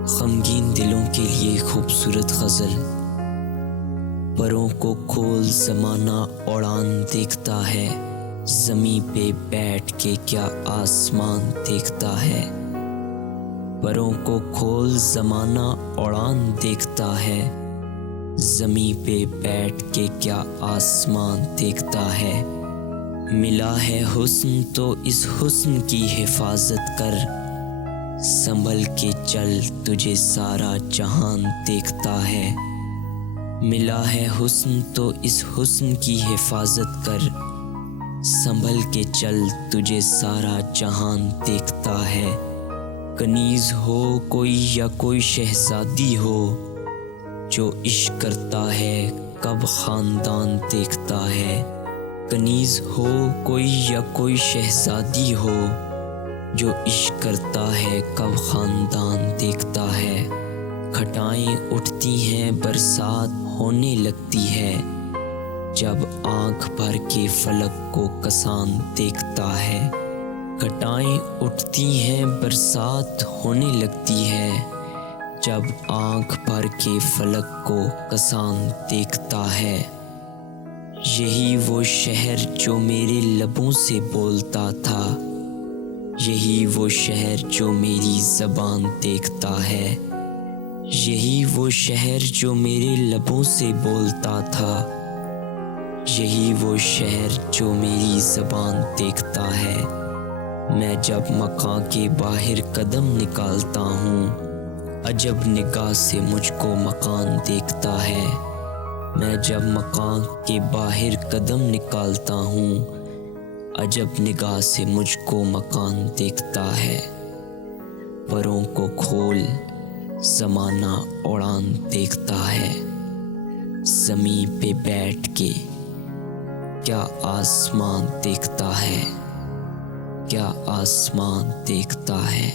गमगीन दिलों के लिए खूबसूरत गज़ल। परों को खोल ज़माना उड़ान देखता है, ज़मीं पे बैठ के क्या आसमान देखता है। परों को खोल ज़माना उड़ान देखता है, ज़मीं पे बैठ के क्या आसमान देखता है। मिला है हुस्न तो इस हुस्न की हिफाजत कर, संभल के चल तुझे सारा जहान देखता है। मिला है हुस्न तो इस हुस्न की हिफाजत कर, संभल के चल तुझे सारा जहान देखता है। कनीज़ हो कोई या कोई शहज़ादी हो, जो इश्क करता है कब ख़ानदान देखता है। कनीज़ हो कोई या कोई शहज़ादी हो, जो इश्क करता है कब ख़ानदान देखता है। खटाएं उठती हैं बरसात होने लगती है, जब आँख भर के फलक को कसान देखता है। खटाएं उठती हैं बरसात होने लगती है, जब आँख भर के फलक को कसान देखता है। यही वो शहर जो मेरे लबों से बोलता था, यही वो शहर जो मेरी ज़बान देखता है। यही वो शहर जो मेरे लबों से बोलता था, यही वो शहर जो मेरी ज़बान देखता है। मैं जब मकान के बाहर कदम निकालता हूँ, अजब निगाह से मुझको मकान देखता है। मैं जब मकान के बाहर कदम निकालता हूँ, अजब निगाह से मुझको मकान देखता है। परों को खोल ज़माना उड़ान देखता है, ज़मीं पे बैठ के क्या आसमान देखता है, क्या आसमान देखता है।